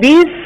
20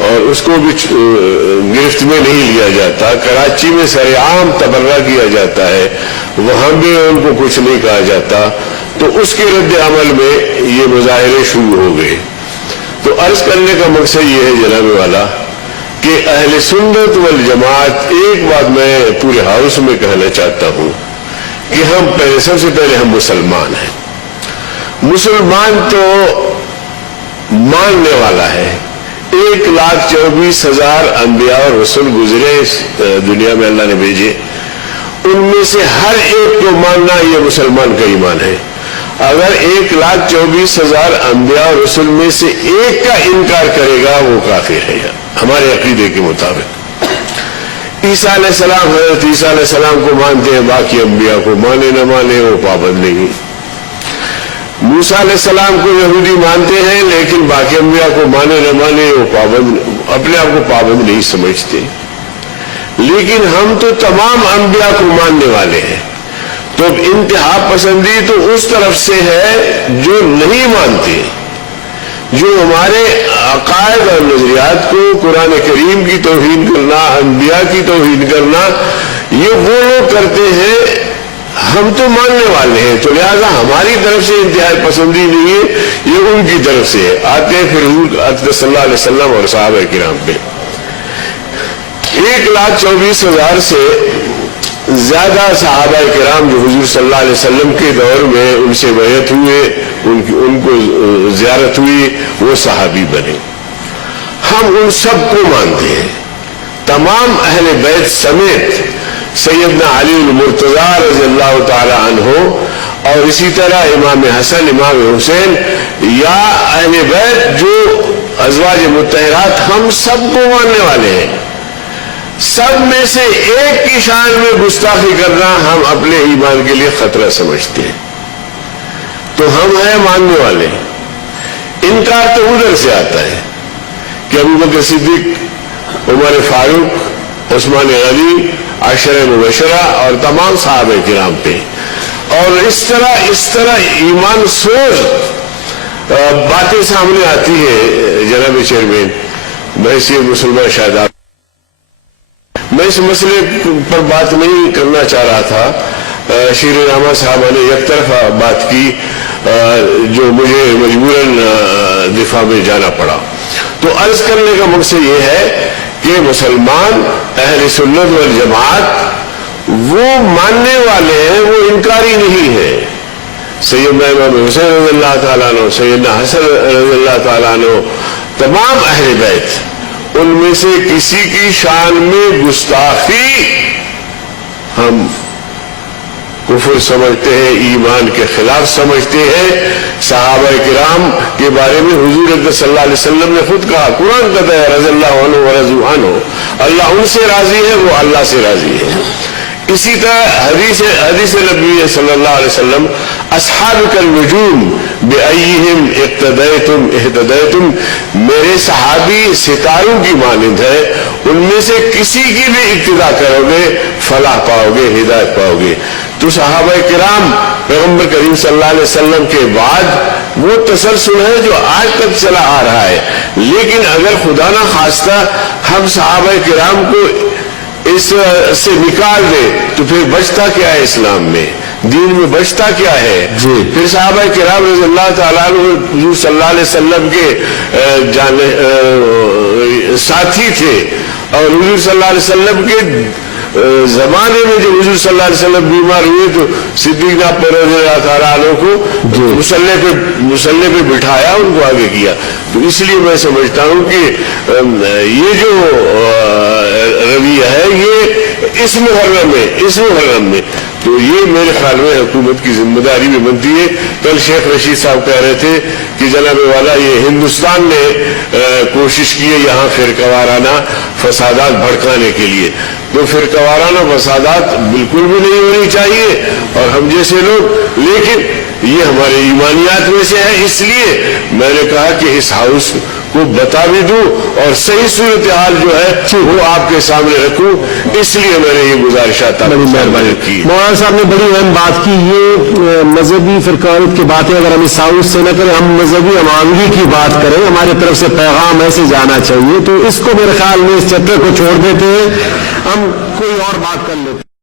اور اس کو بھی گرفت میں نہیں لیا جاتا. کراچی میں سر عام تبرہ کیا جاتا ہے, وہاں بھی ان کو کچھ نہیں کہا جاتا. تو اس کے رد عمل میں یہ مظاہرے شروع ہو گئے. تو عرض کرنے کا مقصد یہ ہے جناب والا کہ اہل سنت والجماعت, ایک بات میں پورے ہاؤس میں کہنا چاہتا ہوں کہ ہم سب سے پہلے ہم مسلمان ہیں. مسلمان تو ماننے والا ہے. 1,24,000 انبیاء اور رسول گزرے اس دنیا میں, اللہ نے بھیجے. ان میں سے ہر ایک کو ماننا یہ مسلمان کا ایمان ہے. اگر 1,24,000 انبیاء اور رسول میں سے ایک کا انکار کرے گا وہ کافر ہے ہمارے عقیدے کے مطابق. عیسیٰ علیہ السلام, حضرت عیسیٰ علیہ السلام کو مانتے ہیں, باقی انبیاء کو مانے نہ مانے وہ پابند نہیں. موسیٰ علیہ السلام کو یہودی مانتے ہیں لیکن باقی انبیاء کو مانے نہ مانے وہ پابند, اپنے آپ کو پابند نہیں سمجھتے. لیکن ہم تو تمام انبیاء کو ماننے والے ہیں. تو انتہا پسندی تو اس طرف سے ہے جو نہیں مانتے, جو ہمارے عقائد اور نظریات کو, قرآن کریم کی توہین کرنا, انبیاء کی توہین کرنا, یہ وہ لوگ کرتے ہیں. ہم تو ماننے والے ہیں, تو لہذا ہماری طرف سے انتہائی پسندی نہیں ہے, یہ ان کی طرف سے ہے. آتے ہیں پھر حضور صلی اللہ علیہ وسلم اور صحابہ کرام پہ. 1,24,000 سے زیادہ صحابہ کرام جو حضور صلی اللہ علیہ وسلم کے دور میں ان سے بیعت ہوئے, ان کو زیارت ہوئی, وہ صحابی بنے. ہم ان سب کو مانتے ہیں, تمام اہل بیت سمیت سیدنا علی المرتضیٰ رضی اللہ تعالی عنہ, اور اسی طرح امام حسن, امام حسین, یا اہل بیت جو ازواج مطہرات, ہم سب کو ماننے والے ہیں. سب میں سے ایک کی شان میں گستاخی کرنا ہم اپنے ایمان کے لیے خطرہ سمجھتے ہیں. تو ہم ہیں ماننے والے. انکار تو ادھر سے آتا ہے کہ ابو بکر صدیق, عمر فاروق, عثمان غنی, عشرہ مبشرہ اور تمام صحابہ کرام پہ, اور اس طرح ایمان سوز باتیں سامنے آتی ہے. جناب چیئرمین, بحیثیت مسلمان شہداء, میں اس مسئلے پر بات نہیں کرنا چاہ رہا تھا. شیر راما صاحبہ نے یک طرفہ بات کی جو مجھے مجبوراً دفاع میں جانا پڑا. تو عرض کرنے کا مقصد یہ ہے کہ مسلمان اہل سنت والجماعت وہ ماننے والے ہیں, وہ انکاری نہیں ہے. سیدنا امام حسین رضی اللہ تعالیٰ عنہ, سیدنا حسن رضی اللہ تعالیٰ عنہ, تمام اہل بیت, ان میں سے کسی کی شان میں گستاخی ہم کفر سمجھتے ہیں, ایمان کے خلاف سمجھتے ہیں. صحابہ کرام کے بارے میں حضور صلی اللہ علیہ وسلم نے خود کہا, قرآن کہتا ہے رضی اللہ عنہ ورضوا عنہ, اللہ ان سے راضی ہے, وہ اللہ سے راضی ہے. اسی طرح حدیث نبی صلی اللہ علیہ وسلم, اصحابک النجوم بأیہم اقتدیتم اہتدیتم, میرے صحابی ستاروں کی مانند ہے, ان میں سے کسی کی بھی اقتداء کرو گے فلاح پاؤ گے, ہدایت پاؤ گے. تو صحابہ کرام پیغمبر کریم صلی اللہ علیہ وسلم کے بعد وہ تسلسل ہے جو آج تک چلا آ رہا ہے. لیکن اگر خدا نہ خواستہ ہم صحابہ کرام کو اس سے نکال دے تو پھر بچتا کیا ہے اسلام میں, دین میں بچتا کیا ہے؟ پھر صحابہ کرام رضی اللہ تعالیٰ عنہ حضور صلی اللہ علیہ وسلم کے ساتھی تھے, اور حضور صلی اللہ علیہ وسلم کے زمانے میں جب حضور صلی اللہ علیہ وسلم بیمار ہوئے تو صدیق پر رضی اللہ تعالیٰ عنہ کو مسلح پہ بٹھایا, ان کو آگے کیا. تو اس لیے میں سمجھتا ہوں کہ یہ جو رویہ ہے یہ اس محرم میں تو یہ میرے خیال میں حکومت کی ذمہ داری بھی بنتی ہے. کل شیخ رشید صاحب کہہ رہے تھے کہ جناب والا یہ ہندوستان نے کوشش کی ہے یہاں فرقہ وارانہ فسادات بھڑکانے کے لیے. تو فرقہ وارانہ فسادات بالکل بھی نہیں ہونی چاہیے, اور ہم جیسے لوگ, لیکن یہ ہمارے ایمانیات میں سے ہے. اس لیے میں نے کہا کہ اس ہاؤس کو بتا بھی دوں اور صحیح صورتحال جو ہے وہ آپ کے سامنے رکھوں، اس لیے میں نے یہ گزارشات بڑی مہربانی کی۔ مولانا صاحب نے بڑی اہم بات کی، یہ مذہبی فرقانیت کی باتیں اگر ہم اس ساؤس سے نہ کریں، ہم مذہبی عوامگی کی بات کریں، ہماری طرف سے پیغام ایسے جانا چاہیے، تو اس کو میرے خیال میں اس چیپٹر کو چھوڑ دیتے ہیں، ہم کوئی اور بات کر لیتے ہیں۔